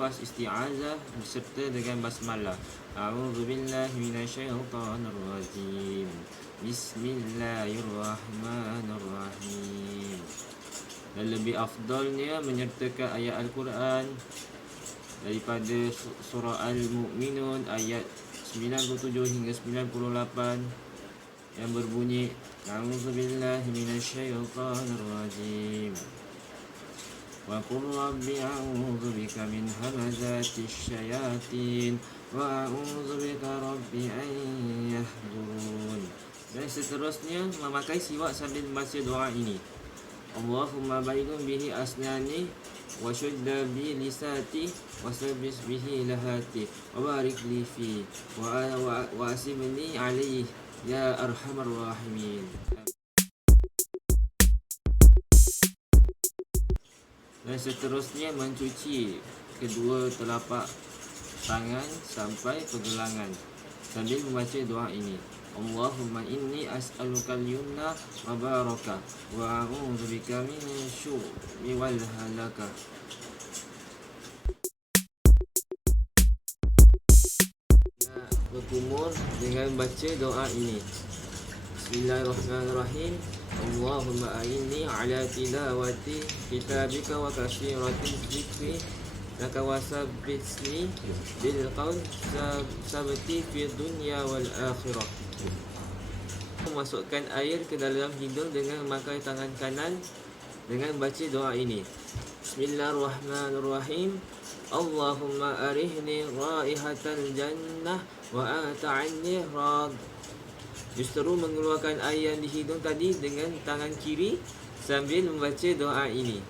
lafaz isti'azah serta dengan basmalah. A'udzubillahi minasyaitonir rajim. Bismillahirrahmanirrahim. Dan lebih afdalnya menyertakan ayat Al-Quran daripada surah Al-Mu'minun ayat 97 hingga 98 yang berbunyi A'udzubillahi minasyaitonir rajim. Wa qul rabbi a'udzu bika min hamazatis syayatin wa a'udzu bika rabbi an yahdurun. Dan seterusnya memakai siwak sambil membaca doa ini. Allahumma bayyinum bihi asnani wa syudda bi lisati wa sabbis bihi lahati wa barik li fi wa asibni alaihi ya arhamar rahimin. Dan seterusnya mencuci kedua telapak tangan sampai pergelangan sambil membaca doa ini. Allahumma inni as'aluka al-yumna wa baraka wa a'udzu bika min syurri wal halaka. Berkumur dengan baca doa ini. Bismillahirrahmanirrahim. Allahumma a'inni ala tilawati kitabika wa kasiratin zikri laka wasabbitni bil qaul sabati fi dunya wal akhirah. Masukkan air ke dalam hidung dengan memakai tangan kanan dengan baca doa ini. Bismillahirrahmanirrahim. Allahumma arihni raihatal jannah wa ata'anni rad. Justeru mengeluarkan air yang di hidung tadi dengan tangan kiri sambil membaca doa ini.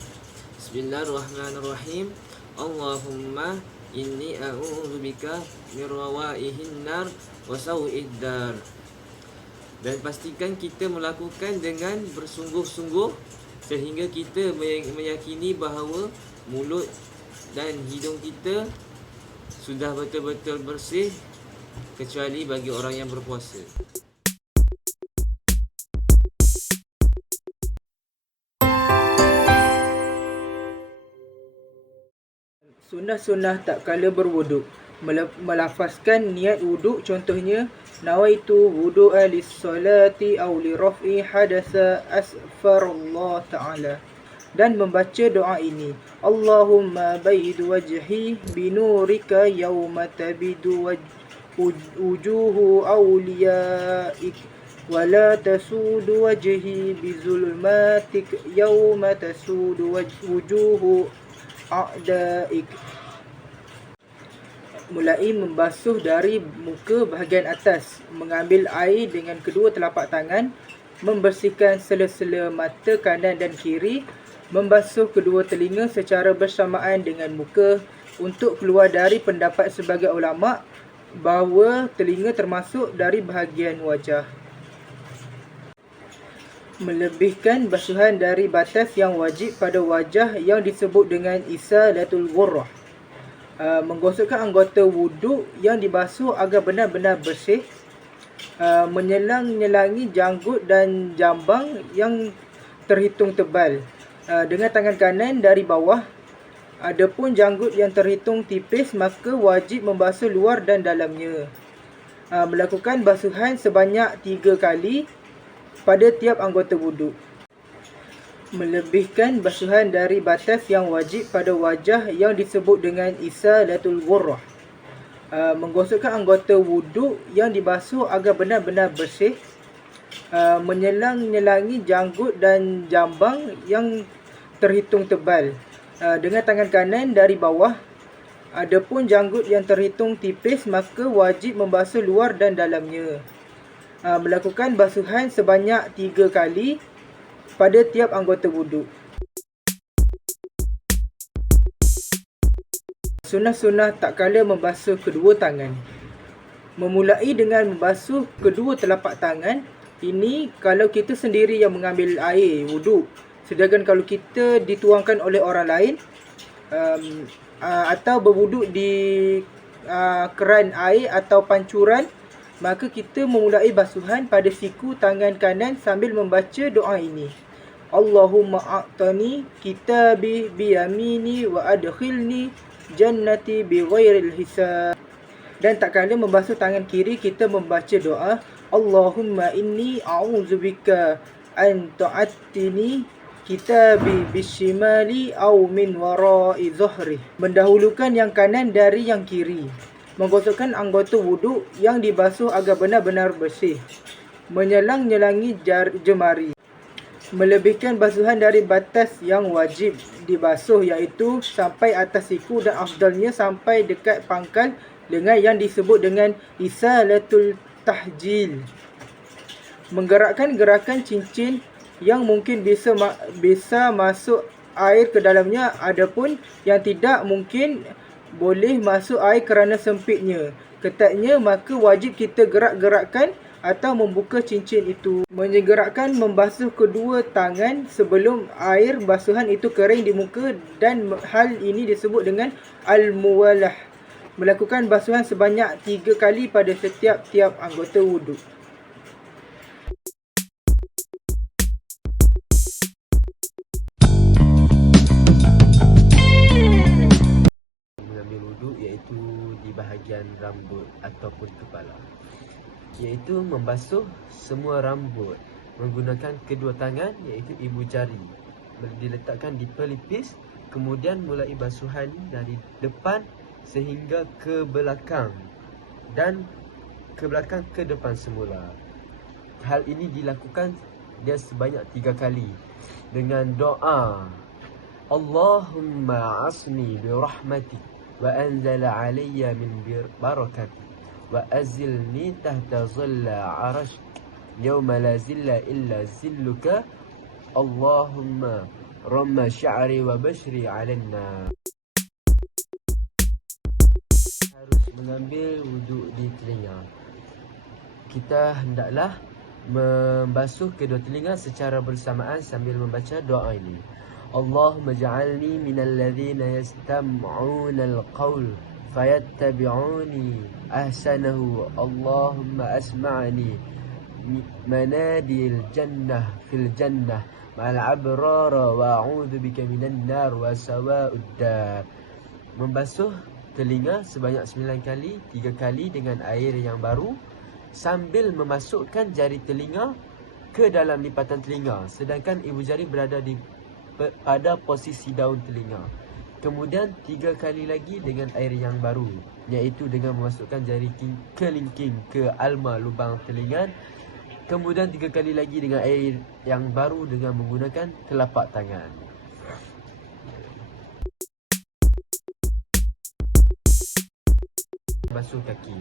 Bismillahirrahmanirrahim. Allahumma inni a'udzubika min rawaihin nar wa sau'id dar. Dan pastikan kita melakukan dengan bersungguh-sungguh sehingga kita meyakini bahawa mulut dan hidung kita sudah betul-betul bersih, kecuali bagi orang yang berpuasa. Sunnah-sunnah tak kala berwuduk. Melafazkan niat wuduk, contohnya nawaitu wudu'a lis-salati aw li raf'i hadatsa asfarallah ta'ala. Dan membaca doa ini. Allahumma bayyid wajhi binurika yawma tabidu wujuhu awliyaik wa la tasudu wajhi bizulmatik yawma tasudu wujuhu a'daik. Mulai membasuh dari muka bahagian atas, mengambil air dengan kedua telapak tangan, membersihkan sela-sela mata kanan dan kiri, membasuh kedua telinga secara bersamaan dengan muka. Untuk keluar dari pendapat sebagai ulama bahawa telinga termasuk dari bahagian wajah. Melebihkan basuhan dari batas yang wajib pada wajah yang disebut dengan isalatul ghurrah. Menggosokkan anggota wuduk yang dibasuh agar benar-benar bersih. Menyelang-nyelangi janggut dan jambang yang terhitung tebal dengan tangan kanan dari bawah. Adapun janggut yang terhitung tipis, maka wajib membasuh luar dan dalamnya. Melakukan basuhan sebanyak 3 kali pada tiap anggota wuduk. Melebihkan basuhan dari batas yang wajib pada wajah yang disebut dengan isalatul ghurrah. Menggosokkan anggota wuduk yang dibasuh agar benar-benar bersih. Menyelang-nyelangi janggut dan jambang yang terhitung tebal dengan tangan kanan dari bawah. Adapun janggut yang terhitung tipis, maka wajib membasuh luar dan dalamnya. Melakukan basuhan sebanyak 3 kali pada tiap anggota wuduk. Sunnah-sunnah tak kala membasuh kedua tangan. Memulai dengan membasuh kedua telapak tangan. Ini kalau kita sendiri yang mengambil air wuduk. Sedangkan kalau kita dituangkan oleh orang lain atau berwuduk di keran air atau pancuran, maka kita memulai basuhan pada siku tangan kanan sambil membaca doa ini. Allahumma a'tani kitabi biyamini wa adkhilni jannati bighairil hisab. Dan tak kala membasuh tangan kiri, kita membaca doa, Allahumma inni a'udzubika an tu'attini kitabi bishimali au min wara'i zuhri. Mendahulukan yang kanan dari yang kiri. Menggosokkan anggota wuduk yang dibasuh agar benar-benar bersih. Menyelang-nyelangi jemari. Melebihkan basuhan dari batas yang wajib dibasuh, iaitu sampai atas siku, dan afdalnya sampai dekat pangkal dengan yang disebut dengan isalatul tahjil. Menggerakkan gerakan cincin yang mungkin bisa masuk air ke dalamnya, adapun yang tidak mungkin boleh masuk air kerana sempitnya, ketatnya, maka wajib kita gerak-gerakkan atau membuka cincin itu. Menyegerakan membasuh kedua tangan sebelum air basuhan itu kering di muka, dan hal ini disebut dengan al-muwalah. Melakukan basuhan sebanyak 3 kali pada setiap anggota wuduk. Mengambil wuduk iaitu di bahagian rambut ataupun kepala, iaitu membasuh semua rambut menggunakan kedua tangan, iaitu ibu jari, diletakkan di pelipis, kemudian mulai basuhan dari depan sehingga ke belakang dan ke belakang ke depan semula. Hal ini dilakukan dia sebanyak 3 kali dengan doa Allahumma asni bi rahmatik wa anzala alayya min barakatik wa azilni tahta zilla arash yawma la zilla illa zilluka Allahumma ramma sya'ri wa bashri alanna. Harus mengambil wuduk di telinga. Kita hendaklah membasuh kedua telinga secara bersamaan sambil membaca doa ini. Allahumma ja'alni minal ladzina yastam'una al-qawl fayattabi'uni ahsanahu. Allahumma asma'ni manadil jannah fil jannah ma'al abrara wa a'udzu bika minan nar wa sawa'ud dar. Membasuh telinga sebanyak 9 kali, 3 kali dengan air yang baru, sambil memasukkan jari telinga ke dalam lipatan telinga, sedangkan ibu jari berada pada posisi daun telinga. Kemudian 3 kali lagi dengan air yang baru, iaitu dengan memasukkan jari kelingking ke alma lubang telinga. Kemudian 3 kali lagi dengan air yang baru dengan menggunakan telapak tangan. Basuh kaki.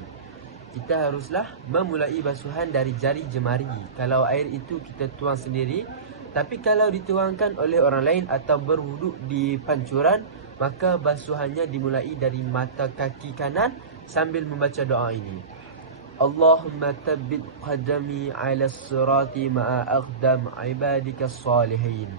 Kita haruslah memulai basuhan dari jari jemari kalau air itu kita tuang sendiri. Tapi kalau dituangkan oleh orang lain atau berwuduk di pancuran, maka basuhannya dimulai dari mata kaki kanan sambil membaca doa ini. Allahumma tabbit qadami ala sirati ma'a aqdam ibadika salihin.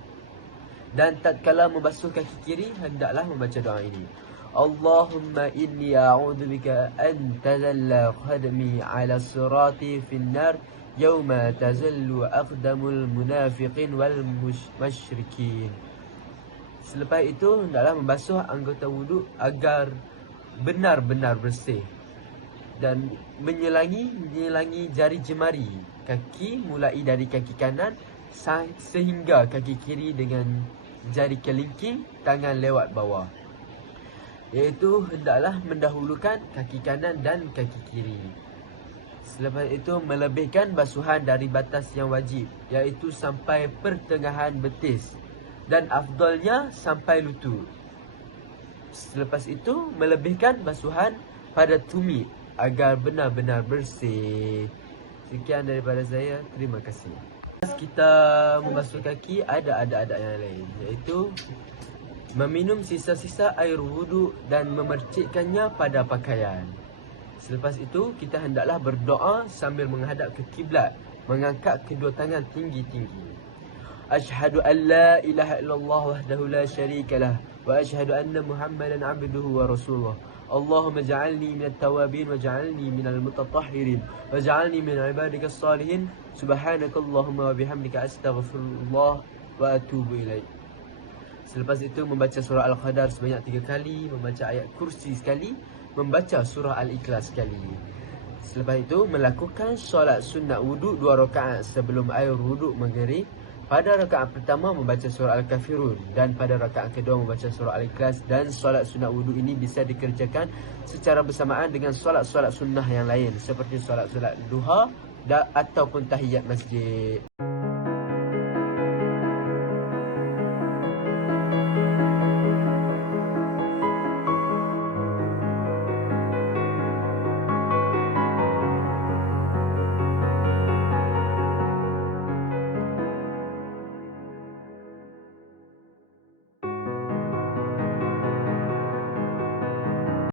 Dan tatkala membasuh kaki kiri, hendaklah membaca doa ini. Allahumma inni a'udzubika an tazalla qadami ala sirati fin nar yawma tazallu aqdamul munafiqin wal musyrikin. Selepas itu hendaklah membasuh anggota wuduk agar benar-benar bersih dan menyelangi jari jemari kaki mulai dari kaki kanan sehingga kaki kiri dengan jari kelingking tangan lewat bawah, iaitu hendaklah mendahulukan kaki kanan dan kaki kiri. Selepas itu melebihkan basuhan dari batas yang wajib, iaitu sampai pertengahan betis, dan afdalnya sampai lutut. Selepas itu melebihkan basuhan pada tumit agar benar-benar bersih. Sekian daripada saya, terima kasih. Kita membasuh kaki ada adab yang lain, iaitu meminum sisa-sisa air wuduk dan memercikkannya pada pakaian. Selepas itu kita hendaklah berdoa sambil menghadap ke kiblat, mengangkat kedua tangan tinggi-tinggi. Asyhadu an la ilaha illallah wahdahu la syarikalah wa asyhadu anna Muhammadan abduhu wa rasuluh. Allahumma ja'alni minat tawabin wa ja'alni minal mutatahhirin wa ja'alni min ibadikas salihin. Subhanakallahumma wa bihamdika astaghfirullah wa atubu ilaik. Selepas itu membaca surah Al-Qadar sebanyak 3 kali, membaca ayat kursi sekali, membaca surah Al-Ikhlas sekali. Selepas itu melakukan solat sunat wuduk 2 rakaat sebelum air wuduk mengering. Pada rakaat pertama membaca surah Al-Kafirun dan pada rakaat kedua membaca surah Al-Ikhlas. Dan solat sunat wuduk ini bisa dikerjakan secara bersamaan dengan solat-solat sunnah yang lain seperti solat duha ataupun tahiyat masjid.